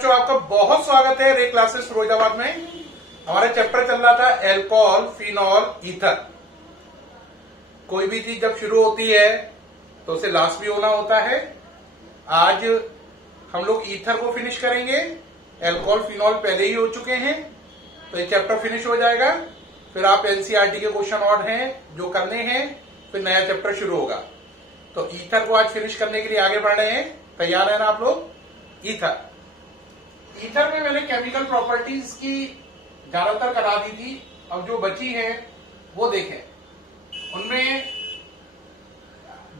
बच्चों, आपका बहुत स्वागत है रे क्लासेस फिरोजाबाद में। हमारा चैप्टर चल रहा था एल्कोहल, फिनॉल, ईथर। कोई भी चीज जब शुरू होती है तो उसे लास्ट भी होना होता है। आज हम लोग ईथर को फिनिश करेंगे। एल्कोहल, फिनॉल पहले ही हो चुके हैं, तो ये चैप्टर फिनिश हो जाएगा। फिर आप एनसीईआरटी के क्वेश्चन और हैं जो करने हैं, फिर नया चैप्टर शुरू होगा। तो ईथर को आज फिनिश करने के लिए आगे बढ़ रहे हैं। तैयार है ना आप लोग? ईथर में मैंने केमिकल प्रॉपर्टीज की ज्यादातर करा दी थी। अब जो बची है वो देखें। उनमें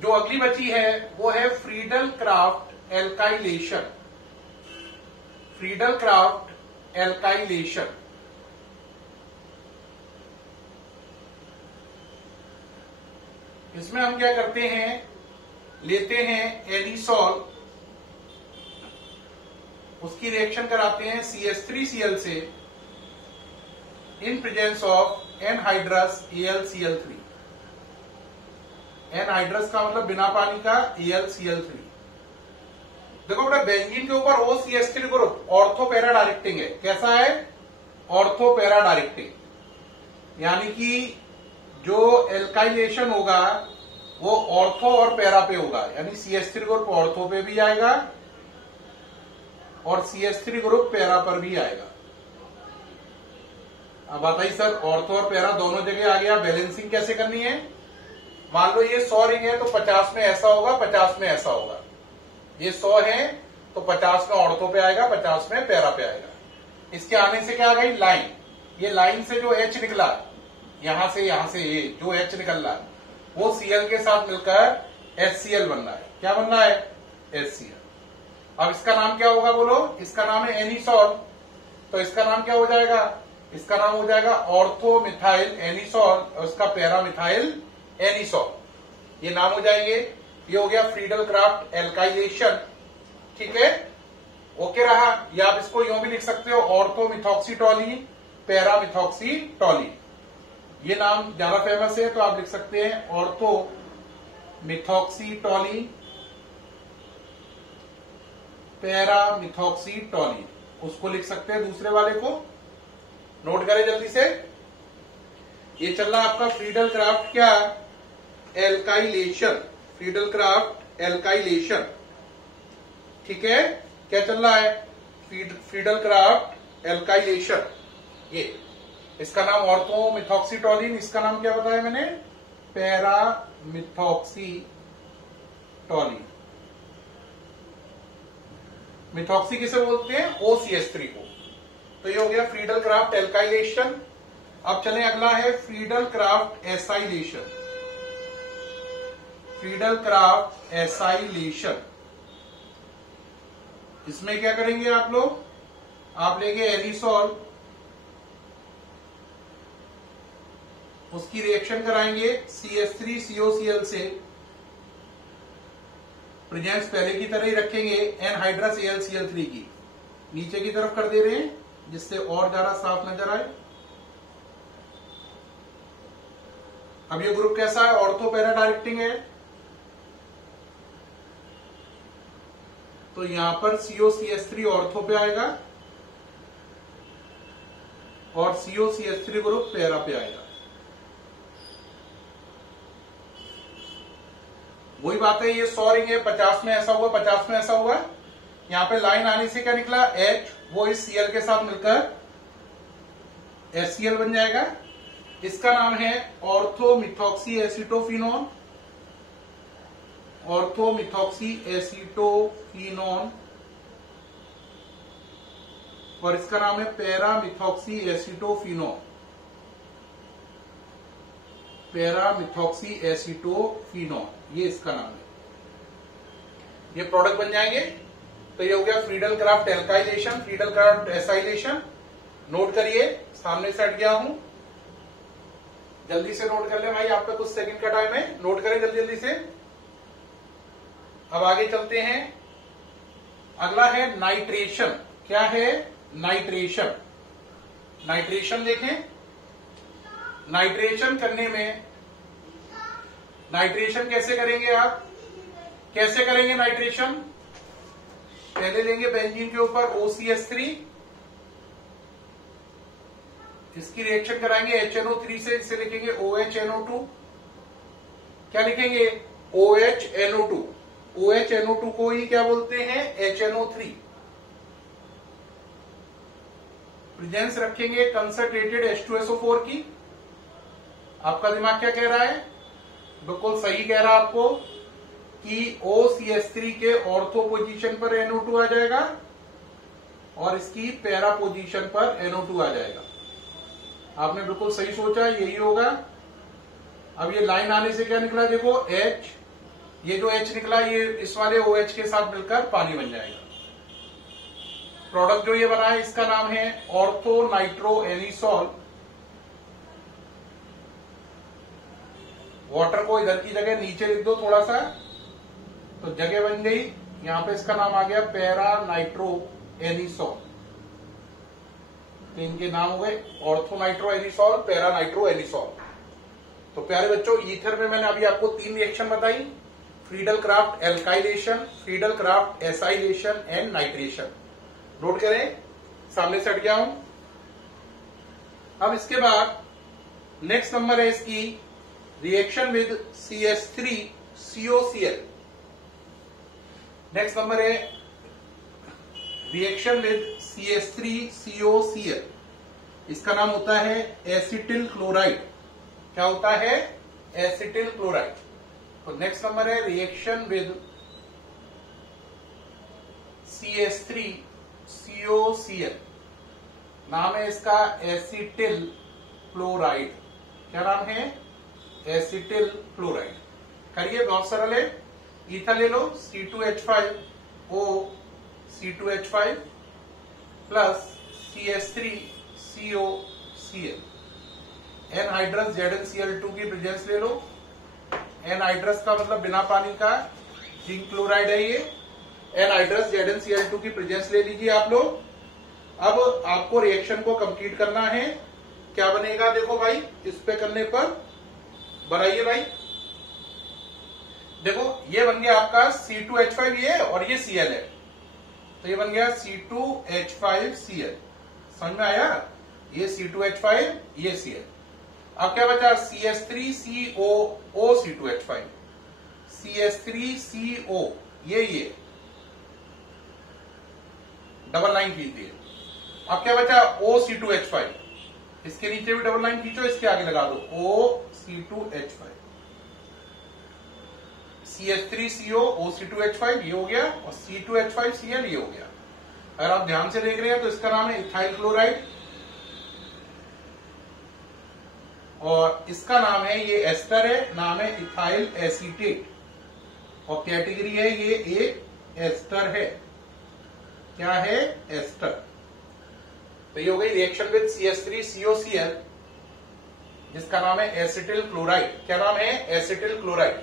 जो अगली बची है वो है Friedel craft alkylation. Friedel craft alkylation. इसमें हम क्या करते हैं, लेते हैं एडिसॉल, उसकी रिएक्शन कराते हैं CH3Cl से in presence of anhydrous AlCl3। Anhydrous का मतलब बिना पानी का AlCl3। देखो बेटा, बेंजीन के ऊपर OCH3 group ortho para directing है। कैसा है? ऑर्थो पैरा डायरेक्टिंग, यानी कि जो एल्काइलेशन होगा वो ऑर्थो और पैरा पे होगा। यानी CH3 ग्रुप ऑर्थो पे भी आएगा और CH3 ग्रुप पैरा पर भी आएगा। अब बताइए सर, ऑर्थो और पैरा दोनों जगह आ गया, बैलेंसिंग कैसे करनी है? मान लो ये 100 रिंग है तो 50 में ऐसा होगा, 50 में ऐसा होगा। ये 100 है तो 50 में ऑर्थो पे आएगा, 50 में पैरा पे आएगा। इसके आने से क्या आ गई? लाइन। ये लाइन से जो H निकला, यहां से ये जो H निकल रहा है वो Cl के साथ मिलकर HCl बन रहा है। क्या बन रहा है? HCl। अब इसका नाम क्या होगा बोलो? इसका नाम है एनिसॉल। तो इसका नाम क्या हो जाएगा? इसका नाम हो जाएगा ऑर्थो मिथाइल एनिसॉल और इसका पैरा मिथाइल एनिसॉल। ये नाम हो जाएंगे। ये हो गया फ्रीडल क्राफ्ट एल्काइलेशन। ठीक है, ओके रहा। या आप इसको यूं भी लिख सकते हो, ऑर्थो मिथॉक्सीटोलिन, पैरा मिथॉक्सीटोलिन। ये नाम ज्यादा फेमस है तो आप लिख सकते हैं ऑर्थो मिथॉक्सीटोलिन, पैरा मिथॉक्सीटोलिन। उसको लिख सकते हैं, दूसरे वाले को नोट करें जल्दी से। ये चल रहा है आपका फ्रीडल क्राफ्ट क्या? एल्काइलेशन। Friedel craft alkylation. ठीक है, क्या चल रहा है? Friedel craft alkylation. ये इसका नाम ऑर्थो मिथॉक्सीटोलिन, इसका नाम क्या बताया मैंने? पैरा मिथॉक्सीटोलिन। मिथॉक्सी किसे बोलते हैं? OCH3 को। तो ये हो गया फ्रीडल क्राफ्ट एल्काइलेशन। अब चलें, अगला है Friedel Crafts acylation. Friedel Crafts acylation. इसमें क्या करेंगे आप लोग? आप लेंगे एलिसॉल, उसकी रिएक्शन कराएंगे CH3COCl से। प्रेजेंस पहले की तरह ही रखेंगे, एनहाइड्रस AlCl3 की नीचे की तरफ कर दे रहे हैं जिससे और ज्यादा साफ नजर आए। अब ये ग्रुप कैसा है? ऑर्थो पैरा डायरेक्टिंग है। तो यहां पर COCH3 ऑर्थो पे आएगा और COCH3 ग्रुप पैरा पे आएगा। वही बात है, ये 100 रिंग है, 50 में ऐसा हुआ, 50 में ऐसा हुआ। यहां पे लाइन आने से क्या निकला? H, वो इस Cl के साथ मिलकर HCl बन जाएगा। इसका नाम है ortho methoxy acetophenone. Ortho methoxy acetophenone. और इसका नाम है para methoxy acetophenone. Para methoxy acetophenone, ये इसका नाम है। ये प्रोडक्ट बन जाएंगे। तो ये हो गया Friedel craft alkylation, Friedel Crafts acylation. Note करिए, सामने से हट गया हूं, जल्दी से नोट कर ले भाई, आपका कुछ सेकंड का टाइम है, नोट करें जल्दी जल्दी से। अब आगे चलते हैं। अगला है नाइट्रेशन। क्या है? नाइट्रेशन। नाइट्रेशन देखें। नाइट्रेशन करने में, नाइट्रेशन कैसे करेंगे आप? कैसे करेंगे नाइट्रेशन? पहले लेंगे बेंजीन के ऊपर OCH3, इसकी रिएक्शन कराएंगे HNO3 से, इससे लिखेंगे OHNO2। क्या लिखेंगे? OHNO2। OHNO2 को ही क्या बोलते हैं? HNO3। प्रेजेंस रखेंगे कंसंट्रेटेड H2SO4 की। आपका दिमाग क्या कह रहा है? बिल्कुल सही कह रहा है आपको कि OCH3 के ऑर्थो पोजीशन पर NO2 आ जाएगा और इसकी पैरा पोजीशन पर NO2 आ जाएगा। आपने बिल्कुल सही सोचा, यही होगा। अब ये लाइन आने से क्या निकला? देखो H, ये जो H निकला ये इस वाले OH के साथ मिलकर पानी बन जाएगा। प्रोडक्ट जो ये बना है इसका नाम है ऑर्थो नाइट्रो एनिसॉल। वाटर को इधर की जगह नीचे लिख दो थोड़ा सा, तो जगह बन गई। यहां पे इसका नाम आ गया पैरा नाइट्रो एनिसॉल। तो इनके नाम हो गए ortho nitro anisole, para nitro anisole. तो प्यारे बच्चों, ईथर में मैंने अभी आपको 3 रिएक्शन बताई, Friedel craft alkylation, Friedel Crafts acylation and nitration. Note करें, सामने से हट गया हूं। अब इसके बाद नेक्स्ट नंबर है इसकी reaction with CH3COCl। Next number है रिएक्शन विद CH3COCl। इसका नाम होता है एसिटिल क्लोराइड। क्या होता है? Acetyl chloride. तो नेक्स्ट नंबर है रिएक्शन विद CH3COCl। नाम है इसका एसिटिल क्लोराइड। क्या नाम है? Acetyl chloride. करिए, बहुत सरल है। ईथर ले लो, C2H5O C2H5 plus CH3COCl। Anhydrous ZnCl2 की प्रेजेंस ले लो। एनहाइड्रस का मतलब बिना पानी का जिंक क्लोराइड है ये। एनहाइड्रस ZnCl2 की प्रेजेंस ले लीजिए आप लोग। अब आपको रिएक्शन को कंप्लीट करना है। क्या बनेगा? देखो भाई, इस पे करने पर बनाइए भाई। देखो ये बन गया आपका C2H5 ये, और ये Cl है, तो ये बन गया C2H5Cl। समझ में आया? ये C2H5, ये Cl। अब क्या बचा? CH3CO C2H5, CH3CO, ये डबल लाइन खींचिए। अब क्या बचा? OC2H5। इसके नीचे भी डबल लाइन खींचो, इसके आगे लगा दो OC2H5। CH3CO OC2H5 ये हो गया, और C2H5Cl ये हो गया। अगर आप ध्यान से देख रहे हैं तो इसका नाम है इथाइल क्लोराइड, और इसका नाम है, ये एस्टर है, नाम है इथाइल एसीटेट, और कैटेगरी है ये एक एस्टर है। क्या है? एस्टर। तो ये हो गई रिएक्शन विद CH3COCl, जिसका नाम है एसिटिल क्लोराइड। क्या नाम है? Acetyl chloride.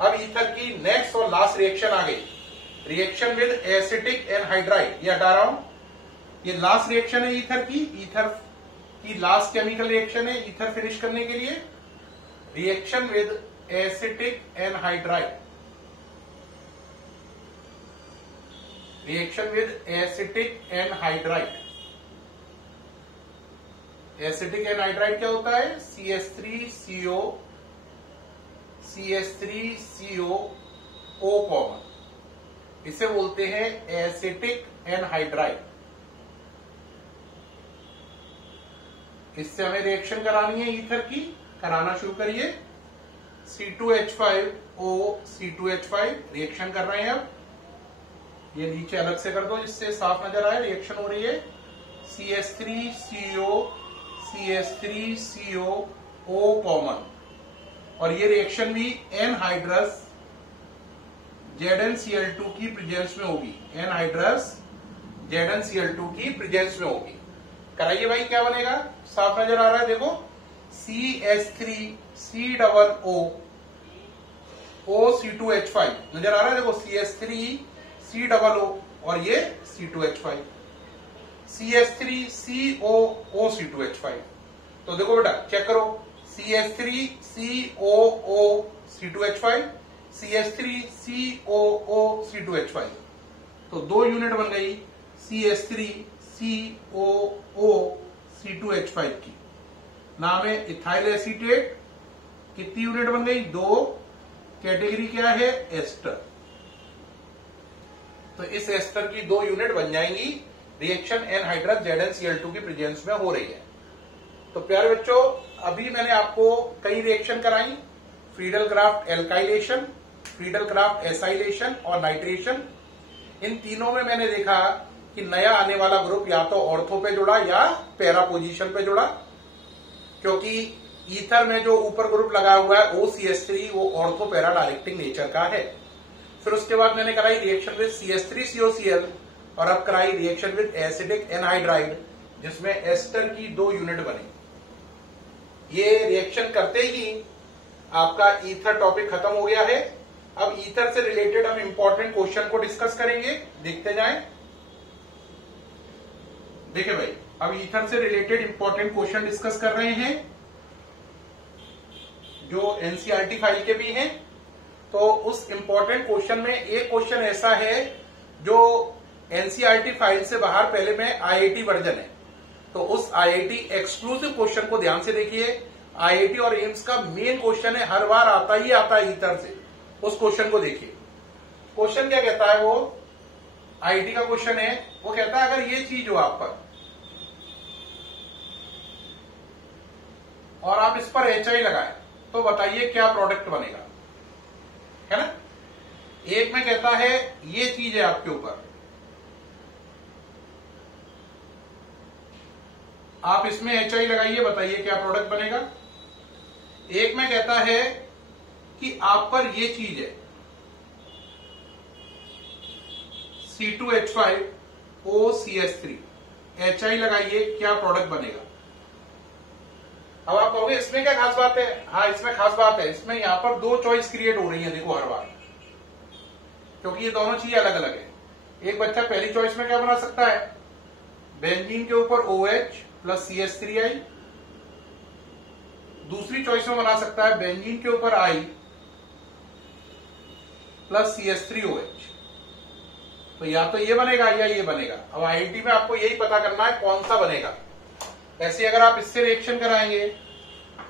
अब ईथर की नेक्स्ट और लास्ट रिएक्शन आ गई, रिएक्शन विद एसिटिक एनहाइड्राइड। ये हटा रहा हूं, ये लास्ट रिएक्शन है ईथर की। ईथर की लास्ट केमिकल रिएक्शन है ईथर फिनिश करने के लिए, reaction with acetic anhydride. Reaction with acetic anhydride. Acetic anhydride क्या होता है? CH3CO कॉमन, इसे बोलते हैं एसिटिक एनहाइड्राइड। इससे हमें रिएक्शन करानी है ईथर की। कराना शुरू करिए। C2H5O C2H5 रिएक्शन कर रहे हैं। अब ये नीचे अलग से कर दो जिससे साफ नजर आए रिएक्शन हो रही है। CH3CO कॉमन, और ये रिएक्शन भी एनहाइड्रस ZnCl2 की प्रेजेंस में होगी। एनहाइड्रस ZnCl2 की प्रेजेंस में होगी। कराइए भाई, क्या बनेगा? साफ नजर आ रहा है, देखो CH3COO OC2H5 नजर आ रहा है। देखो CH3COO और ये C2H5, CH3CO C2H5। तो देखो बेटा, चेक करो, CH3COO C2H5, CH3COO C2H5। तो 2 यूनिट बन गई CH3COO C2H5 की। नाम है इथाइल एसीटेट। कितनी यूनिट बन गई? 2। कैटेगरी क्या है? एस्टर। तो इस एस्टर की 2 यूनिट बन जाएंगी। रिएक्शन एनहाइड्रस ZnCl2 की प्रेजेंस में हो रही है। तो प्यारे बच्चों, अभी मैंने आपको कई रिएक्शन कराई, Friedel craft alkylation, Friedel Crafts acylation और नाइट्रेशन। इन तीनों में मैंने देखा कि नया आने वाला ग्रुप या तो ऑर्थो पे जुड़ा या पैरा पोजीशन पे जुड़ा, क्योंकि ईथर में जो ऊपर ग्रुप लगा हुआ है OCH3 वो ऑर्थो पैरा डायरेक्टिंग नेचर का है। फिर उसके बाद मैंने कराई रिएक्शन विद CH3COCl और अब कराई रिएक्शन विद एसिडिक एनहाइड्राइड, जिसमें एस्टर की 2 यूनिट बनी। ये रिएक्शन करते ही आपका ईथर टॉपिक खत्म हो गया है। अब ईथर से रिलेटेड हम इंपॉर्टेंट क्वेश्चन को डिस्कस करेंगे, देखते जाएं। देखिए भाई, अब ईथर से रिलेटेड इंपॉर्टेंट क्वेश्चन डिस्कस कर रहे हैं जो एनसीईआरटी फाइल के भी हैं। तो उस इंपॉर्टेंट क्वेश्चन में एक क्वेश्चन ऐसा है जो एनसीईआरटी फाइल से बाहर पहले में आईआईटी वर्जन है। तो उस आईआईटी एक्सक्लूसिव क्वेश्चन को ध्यान से देखिए। आईआईटी और एम्स का मेन क्वेश्चन है, हर बार आता ही आता है ईथर से। उस क्वेश्चन को देखिए। क्वेश्चन क्या कहता है? वो आईआईटी का क्वेश्चन है। वो कहता है अगर ये चीज हो आप पर और आप इस पर HI लगाएं तो बताइए क्या प्रोडक्ट बनेगा, है ना। एक में कहता है ये चीज है आपके ऊपर, आप इसमें HI लगाइए, बताइए क्या प्रोडक्ट बनेगा। एक में कहता है कि आप पर ये चीज है C2H5OCH3, HI लगाइए क्या प्रोडक्ट बनेगा। अब आप कहोगे इसमें क्या खास बात है? हाँ, इसमें खास बात है। इसमें यहां पर 2 चॉइस क्रिएट हो रही है, देखो हर बार, क्योंकि ये दोनों चीजें अलग अलग है। एक बच्चा पहली चॉइस में क्या बना सकता है? बेंजीन के ऊपर OH प्लस CH3I। दूसरी चॉइस में बना सकता है बेंजीन के ऊपर I प्लस CH3OH। तो या तो ये बनेगा या ये बनेगा। अब आईआईटी में आपको यही पता करना है कौन सा बनेगा। ऐसे अगर आप इससे रिएक्शन कराएंगे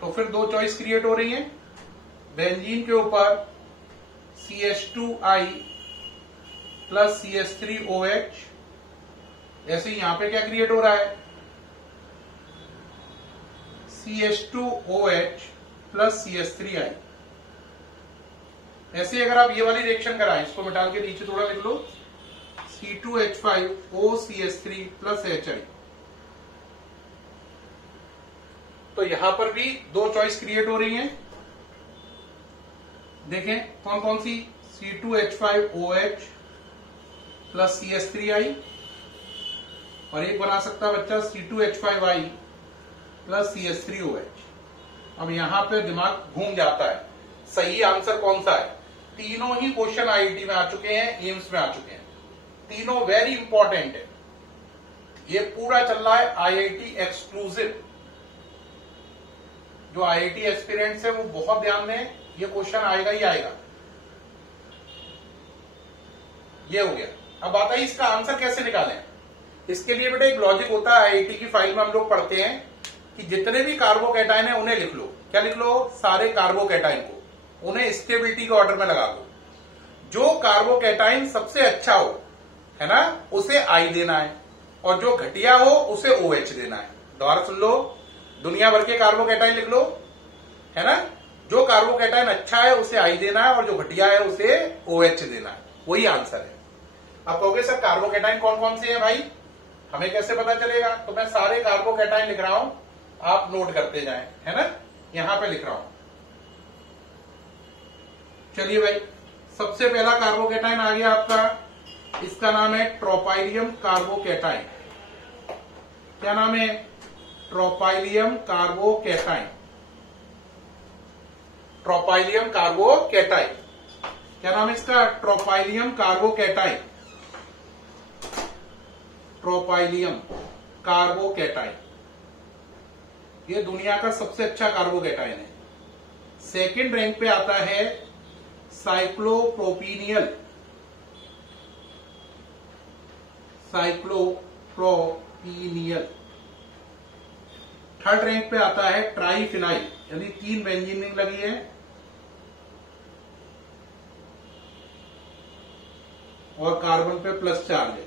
तो फिर 2 चॉइस क्रिएट हो रही हैं। बेंजीन के ऊपर CH2I प्लस CH3OH। ऐसे यहां पे क्या क्रिएट हो रहा है? CH2OH plus CH3I। ऐसे अगर आप ये वाली रिएक्शन कराएं, इसको मिटाल के नीचे थोड़ा लिख लो, C2H5OCH3 प्लस HI। तो यहां पर भी 2 चॉइस क्रिएट हो रही हैं। देखें कौन कौन सी? C2H5OH प्लस CH3I, और एक बना सकता है बच्चा C2H5I प्लस CH3OH। अब यहां पे दिमाग घूम जाता है, सही आंसर कौन सा है? तीनों ही क्वेश्चन आईआईटी में आ चुके हैं, एम्स में आ चुके हैं, तीनों वेरी इंपॉर्टेंट है। ये पूरा चल रहा है आईआईटी एक्सक्लूसिव। जो आईआईटी एस्पिरेंट्स है वो बहुत ध्यान दें, ये क्वेश्चन आएगा ही आएगा। ये हो गया। अब बात आई इसका आंसर कैसे निकालें। इसके लिए बेटा एक लॉजिक होता है, आईआईटी की फाइल में हम लोग पढ़ते हैं कि जितने भी कार्बोकैटायन है उन्हें लिख लो। क्या लिख लो? सारे कार्बोकैटायन को, उन्हें स्टेबिलिटी के ऑर्डर में लगा दो। जो कार्बोकैटायन सबसे अच्छा हो, है ना, उसे आई देना है, और जो घटिया हो उसे OH देना है। दोबारा सुन लो, दुनिया भर के कार्बोकैटायन लिख लो, है ना। जो कार्बोकैटायन अच्छा है उसे आई देना है और जो घटिया है उसे OH देना है। वही आंसर है। अब कहोगे सर कार्बोकैटायन कौन कौन से हैं भाई, हमें कैसे पता चलेगा? तो मैं सारे कार्बोकैटायन लिख रहा हूं, आप नोट करते जाएं, है ना। यहां पे लिख रहा हूं। चलिए भाई, सबसे पहला कार्बोकैटायन आ गया आपका, इसका नाम है ट्रोपाइलियम कार्बोकैटायन। क्या नाम है? ट्रोपाइलियम कार्बोकैटायन। ट्रोपाइलियम कार्बोकैटायन, क्या नाम है इसका? ट्रोपाइलियम कार्बोकैटायन। ट्रोपाइलियम कार्बोकैटायन ये दुनिया का सबसे अच्छा कार्बोकैटायन है। सेकंड रैंक पे आता है साइक्लोप्रोपीनियल। साइक्लोप्रोपीनियल। थर्ड रैंक पे आता है ट्राइफिनाइल, यानी 3 बेंजीन रिंग लगी है और कार्बन पे प्लस चार्ज है,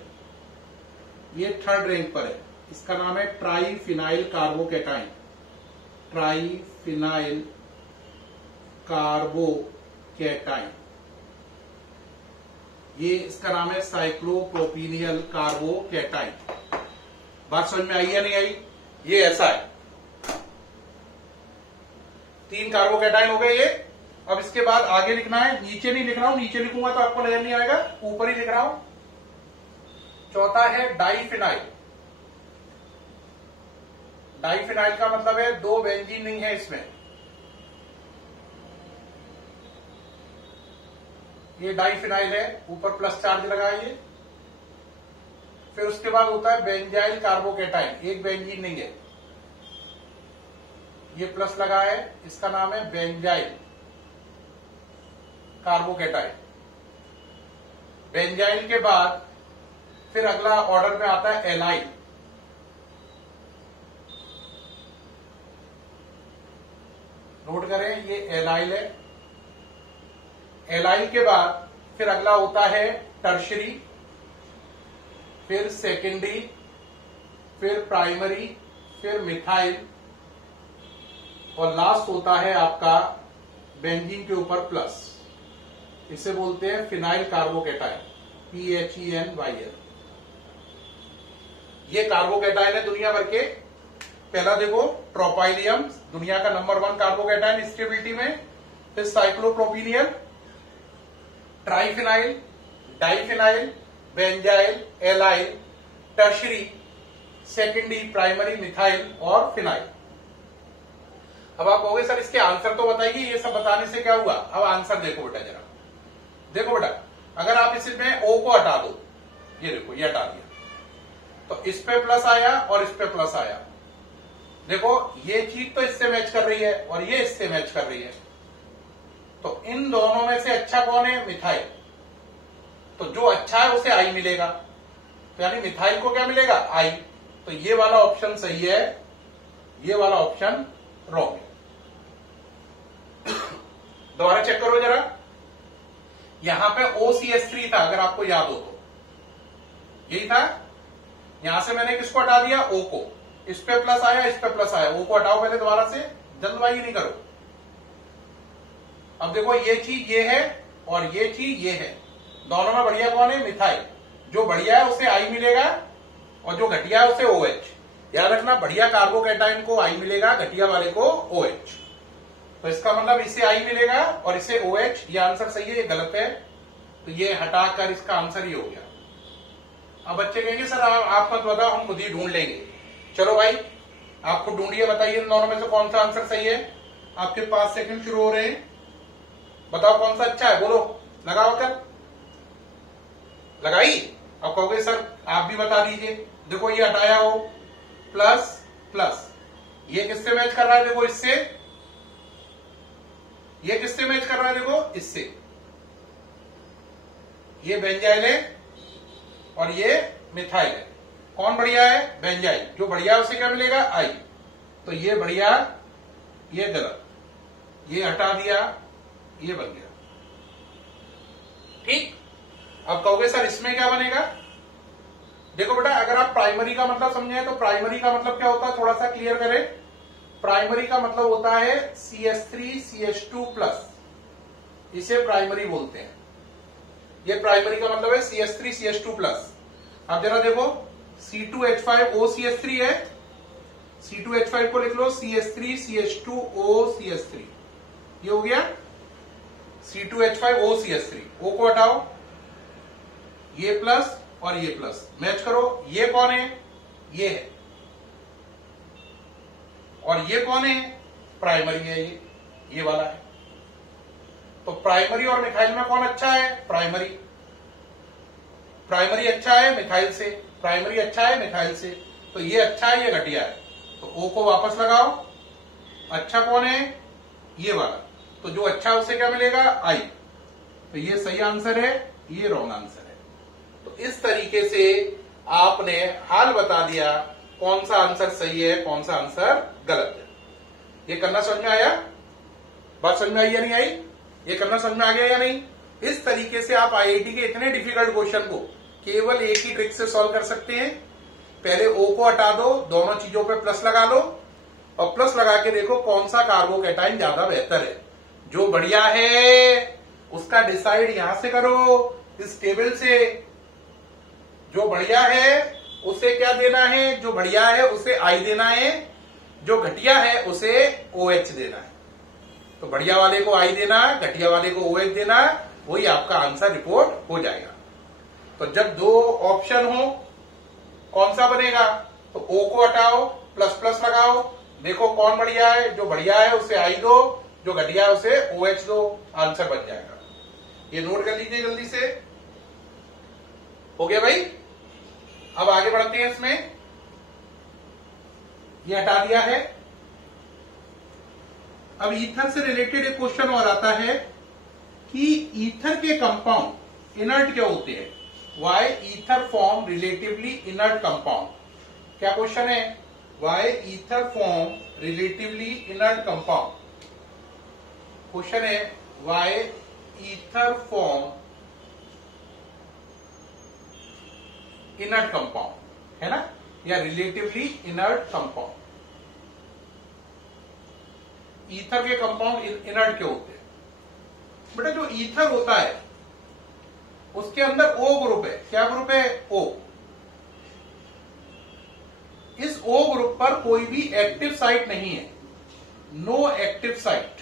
ये थर्ड रैंक पर है। इसका नाम है ट्राइफिनाइल कार्बोकैटाइन। ट्राइफिनाइल कार्बोकैटाइन, ये इसका नाम है साइक्लोप्रोपीनियल कार्बोकैटाइन। बात समझ में आई या नहीं आई? ये ऐसा है, 3 कार्बोकैटाइन हो गए ये। अब इसके बाद आगे लिखना है, नीचे नहीं लिख रहा हूं, नीचे लिखूंगा तो आपको नजर नहीं आएगा, ऊपर ही लिख रहा हूं। चौथा है डाइफिनाइल। डाइफिनाइल का मतलब है 2 बेंजीन रिंग है इसमें, ये डाइफिनाइल है, ऊपर प्लस चार्ज लगा है ये। फिर उसके बाद होता है बेंजाइल कार्बोकैटाइन, 1 बेंजीन रिंग है, ये प्लस लगा है, इसका नाम है बेंजाइल कार्बोकैटाइन। बेंजाइल के बाद फिर अगला ऑर्डर में आता है एलाइल। नोट करें, ये एलाइल है। एलाइल के बाद फिर अगला होता है टर्शरी, फिर सेकेंडरी, फिर प्राइमरी, फिर मिथाइल, और लास्ट होता है आपका बेंजीन के ऊपर प्लस। इसे बोलते हैं फिनाइल कार्बोकैटाइन, PHENYL। ये कार्बोकैटाइन है दुनिया भर के। पहला देखो ट्रोपाइलियम, दुनिया का नंबर 1 कार्बोकैटाइन स्टेबिलिटी में। फिर cyclopropenyl, triphenyl, diphenyl, benzyl, allyl, tertiary, secondary, primary, methyl और फिनाइल। अब आप कहोगे सर इसके आंसर तो बताइए, ये सब बताने से क्या हुआ? अब आंसर देखो बेटा जरा, देखो बेटा, अगर आप इसमें O को हटा दो, ये देखो ये हटा दिया, तो इस पे प्लस आया और इस पे प्लस आया। देखो ये चीज तो इससे मैच कर रही है और ये इससे मैच कर रही है, तो इन दोनों में से अच्छा कौन है? मिथाइल। तो जो अच्छा है उसे आई मिलेगा, तो यानी मिथाइल को क्या मिलेगा? आई। तो ये वाला ऑप्शन सही है, ये वाला ऑप्शन रॉन्ग है। दोबारा चेक करो जरा, यहां पे OCH3 था, अगर आपको याद हो तो यही था। यहां से मैंने किसको हटा दिया? O को। इस पे प्लस आया, इस पे प्लस आया, O को हटाओ पहले दोबारा से, जल्दबाजी नहीं करो। अब देखो ये चीज ये है और ये चीज ये है, दोनों में बढ़िया कौन है? मिथाइल। जो बढ़िया है उसे आई मिलेगा और जो घटिया है उसे OH। याद रखना, बढ़िया कार्बोकैटाइन को आई मिलेगा, घटिया वाले को OH। तो इसका मतलब इसे आई मिलेगा और इसे OH। ये आंसर सही है, ये गलत है, तो ये हटाकर इसका आंसर ही हो गया। अब बच्चे कहेंगे सर आप मत बताओ, हम खुद ही ढूंढ लेंगे। चलो भाई, आप खुद ढूंढिए, बताइए इन दोनों में से कौन सा आंसर सही है। आपके 5 सेकंड शुरू हो रहे हैं, बताओ कौन सा अच्छा है, बोलो, लगाओ कर, लगाई। अब कहोगे सर आप भी बता दीजिए। देखो ये हटाया हो, प्लस प्लस, ये किससे मैच कर रहा है? देखो इससे। ये किससे मैच कर रहा है? देखो इससे। ये बेंजाइल है और ये मिथाइल है। कौन बढ़िया है? बेंजाइल। जो बढ़िया है उसे क्या मिलेगा? आई। तो ये बढ़िया, ये गलत, ये हटा दिया, ये बन गया। ठीक। अब कहोगे सर इसमें क्या बनेगा? देखो बेटा, अगर आप प्राइमरी का मतलब समझे तो प्राइमरी का मतलब क्या होता है, थोड़ा सा क्लियर करें। प्राइमरी का मतलब होता है CH3CH2+, इसे प्राइमरी बोलते हैं। ये प्राइमरी का मतलब है CH3CH2+। अब जरा देखो, C2H5OCH3 है, C2H5 को लिख लो CH3CH2OCH3, ये हो गया C2H5OCH3। O को हटाओ, ये प्लस और ये प्लस, मैच करो। ये कौन है? ये है। और ये कौन है? प्राइमरी है, ये वाला है। तो प्राइमरी और मिथाइल में कौन अच्छा है? प्राइमरी। प्राइमरी अच्छा है मिथाइल से, प्राइमरी अच्छा है मिथाइल से, तो ये अच्छा है, ये घटिया है। तो O को वापस लगाओ, अच्छा कौन है? ये वाला। तो जो अच्छा है उसे क्या मिलेगा? आई। तो ये सही आंसर है, ये रॉन्ग आंसर है। तो इस तरीके से आपने हाल बता दिया कौन सा आंसर सही है कौन सा आंसर गलत है। ये करना समझ में आया? बात समझ में आई या नहीं आई? ये करना समझ में आ गया या नहीं? इस तरीके से आप आईआईटी के इतने डिफिकल्ट क्वेश्चन को केवल एक ही ट्रिक से सॉल्व कर सकते हैं। पहले ओ को हटा दो, दोनों चीजों पे प्लस लगा लो और प्लस लगा के देखो कौन सा कार्बोकैटाइन ज्यादा बेहतर है। जो बढ़िया है उसका डिसाइड यहां से करो, इस टेबल से। जो बढ़िया है उसे क्या देना है? जो बढ़िया है उसे आई देना है, जो घटिया है उसे OH देना है। तो बढ़िया वाले को आई देना, घटिया वाले को OH देना, वही आपका आंसर रिपोर्ट हो जाएगा। तो जब दो ऑप्शन हो कौन सा बनेगा? तो O को हटाओ, प्लस प्लस लगाओ, देखो कौन बढ़िया है। जो बढ़िया है उसे आई दो, जो घटिया है उसे OH दो, आंसर बन जाएगा। ये नोट कर लीजिए जल्दी से। हो गया भाई? अब आगे बढ़ते हैं इसमें। ये हटा दिया है। अब ईथर से रिलेटेड एक क्वेश्चन और आता है कि ईथर के कंपाउंड इनर्ट क्यों होते हैं? Why ether form relatively inert compound? क्या क्वेश्चन है? Why ether form relatively inert compound. Question है why ether form inert compound, है ना, या रिलेटिवली इनर्ट कंपाउंड। ईथर के कंपाउंड इनर्ट क्यों होते हैं? बेटा जो ईथर होता है उसके अंदर O ग्रुप है। क्या ग्रुप है? O। इस O ग्रुप पर कोई भी एक्टिव साइट नहीं है। नो एक्टिव साइट,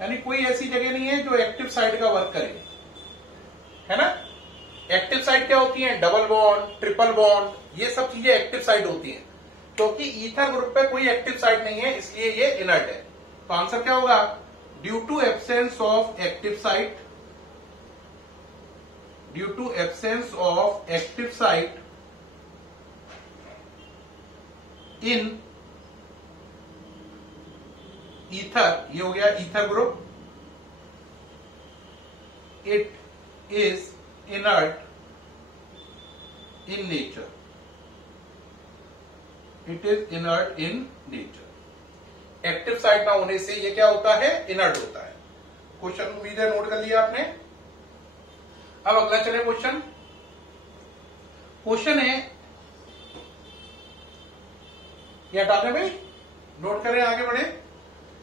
यानी कोई ऐसी जगह नहीं है जो एक्टिव साइट का वर्क करे, है ना। एक्टिव साइट क्या होती है? डबल बॉन्ड, ट्रिपल बॉन्ड, ये सब चीजें एक्टिव साइट होती हैं। क्योंकि ईथर ग्रुप पे कोई एक्टिव साइट नहीं है इसलिए ये इनर्ट है। तो आंसर क्या होगा? Due to absence of active site, due to absence of active site in ether, ये हो गया ether group, it is inert in nature, it is inert in nature. Active site ना होने से ये क्या होता है? इनर्ट होता है। क्वेश्चन उम्मीद है नोट कर लिया आपने। अब अगला चले क्वेश्चन। क्वेश्चन है, ये हटा दें भाई, नोट करें, आगे बढ़े।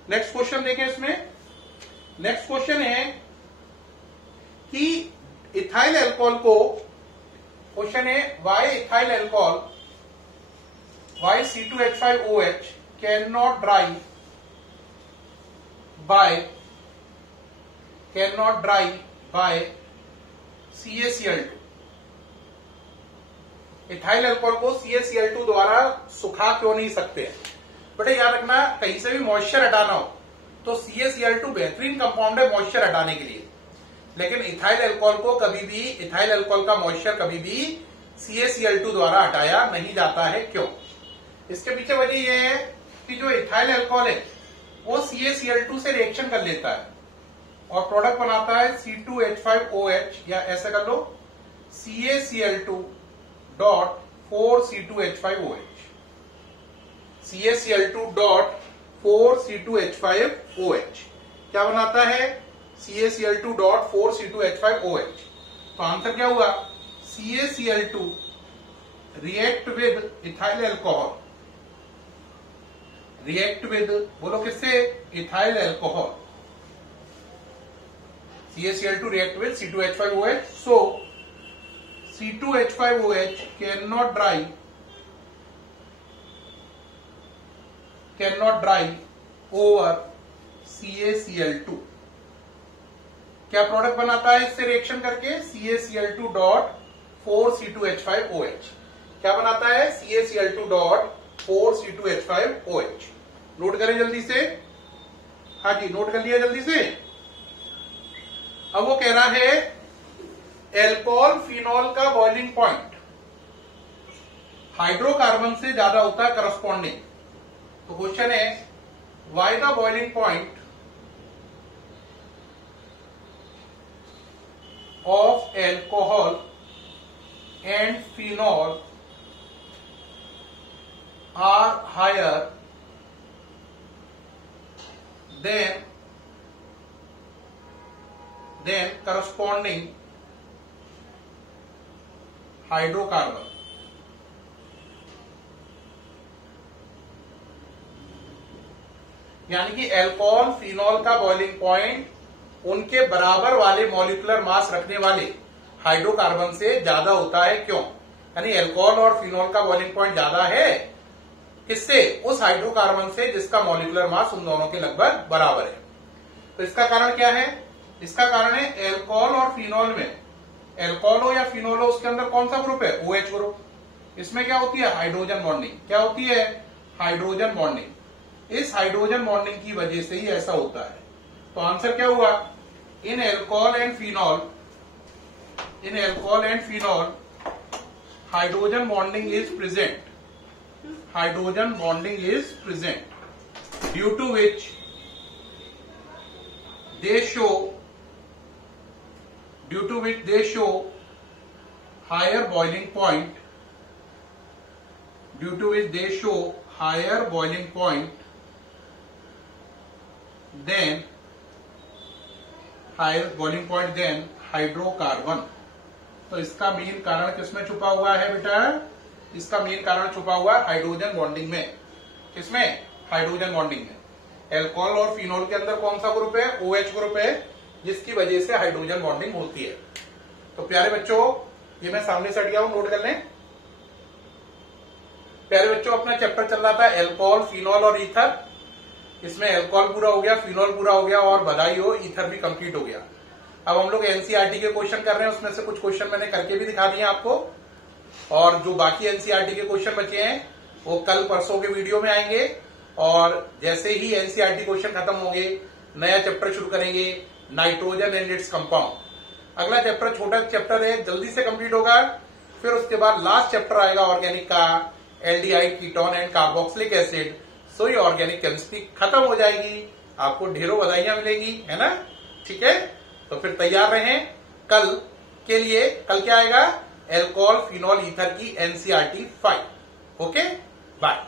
नेक्स्ट क्वेश्चन देखें इसमें। नेक्स्ट क्वेश्चन है कि इथाइल अल्कोहल को, क्वेश्चन है why ethyl alcohol, why C2H5OH can not dry by CaCl2। Ethyl alcohol को CaCl2 द्वारा सुखा क्यों नहीं सकते? बेटा याद रखना, कहीं से भी मॉइस्चर हटाना हो तो CaCl2 बेहतरीन कंपाउंड है मॉइस्चर हटाने के लिए, लेकिन इथाइल अल्कोहल को कभी भी, इथाइल अल्कोहल का मॉइस्चर कभी भी CaCl2 द्वारा हटाया नहीं जाता है। क्यों? इसके पीछे वजह यह है कि जो इथाइल अल्कोहल है वो CaCl2 से रिएक्शन कर लेता है और प्रोडक्ट बनाता है C2H5OH, या ऐसा कर लो CaCl2.4C2H5OH, CaCl2.4C2H5OH क्या बनाता है? CaCl2.4C2H5OH। तो आंसर क्या हुआ? CaCl2 react with ethyl alcohol, react with, बोलो किससे? Ethyl alcohol. CaCl2 react with C2H5OH. So C2H5OH cannot dry over CaCl2। क्या प्रोडक्ट बनाता है इससे रिएक्शन करके? CaCl2.4C2H5OH। क्या बनाता है? CaCl2.4C2H5OH। नोट करें जल्दी से। हाँ जी, नोट कर लिया जल्दी से। अब वो कह रहा है एल्कोहल फिनॉल का बॉइलिंग पॉइंट हाइड्रोकार्बन से ज्यादा होता है करस्पॉन्डिंग। तो क्वेश्चन है why the boiling point of alcohol and phenol are higher than corresponding hydrocarbon. यानी कि अल्कोहल फिनॉल का बॉइलिंग पॉइंट उनके बराबर वाले मॉलिक्यूलर मास रखने वाले हाइड्रोकार्बन से ज्यादा होता है। क्यों? यानी अल्कोहल और फिनॉल का बॉइलिंग पॉइंट ज्यादा है किससे? उस हाइड्रोकार्बन से जिसका मॉलिक्यूलर मास उन दोनों के लगभग बराबर है। तो इसका कारण क्या है? इसका कारण है अल्कोहल और फिनॉल में, अल्कोहल हो या फिनॉल हो, उसके अंदर कौन सा ग्रुप है? OH group. इसमें क्या होती है? Hydrogen bonding. क्या होती है? Hydrogen bonding. इस हाइड्रोजन बॉन्डिंग की वजह से ही ऐसा होता है। तो आंसर क्या हुआ? In alcohol and phenol hydrogen bonding is present. Hydrogen bonding is present due to which they show higher boiling point, than hydrocarbon. तो इसका मेन कारण किसमें छुपा हुआ है बेटा? इसका मेन कारण छुपा हुआ है हाइड्रोजन बॉन्डिंग में। किसमें? हाइड्रोजन बॉन्डिंग में। अल्कोहल और फिनॉल के अंदर कौन सा ग्रुप है? OH ग्रुप है, जिसकी वजह से हाइड्रोजन बॉन्डिंग होती है। तो प्यारे बच्चों, ये मैं सामने से हट गया हूं, नोट कर लें। प्यारे बच्चों, अपना चैप्टर चल रहा था अल्कोहल, फिनॉल और ईथर। इसमें अल्कोहल पूरा हो गया, फिनॉल पूरा हो गया और बधाई हो, ईथर भी कंप्लीट हो गया। अब हम लोग एनसीईआरटी के क्वेश्चन कर रहे हैं। उसमें से कुछ क्वेश्चन मैंने करके भी दिखा दिए आपको, और जो बाकी एनसीईआरटी के क्वेश्चन बचे हैं वो कल परसों के वीडियो में आएंगे। और जैसे ही एनसीईआरटी क्वेश्चन खत्म होंगे, नया चैप्टर शुरू करेंगे, नाइट्रोजन एंड इट्स कंपाउंड। अगला चैप्टर छोटा चैप्टर है, जल्दी से कंप्लीट होगा। फिर उसके बाद लास्ट चैप्टर आएगा ऑर्गेनिक का, aldehyde, ketone and carboxylic acid. So ये ऑर्गेनिक केमिस्ट्री खत्म हो जाएगी। आपको ढेरों बधाइयां मिलेगी, है ना? ठीक है, तो फिर तैयार रहें कल के लिए। कल क्या आएगा? अल्कोहल, फिनॉल, ईथर की एनसीईआरटी 5। Okay, bye.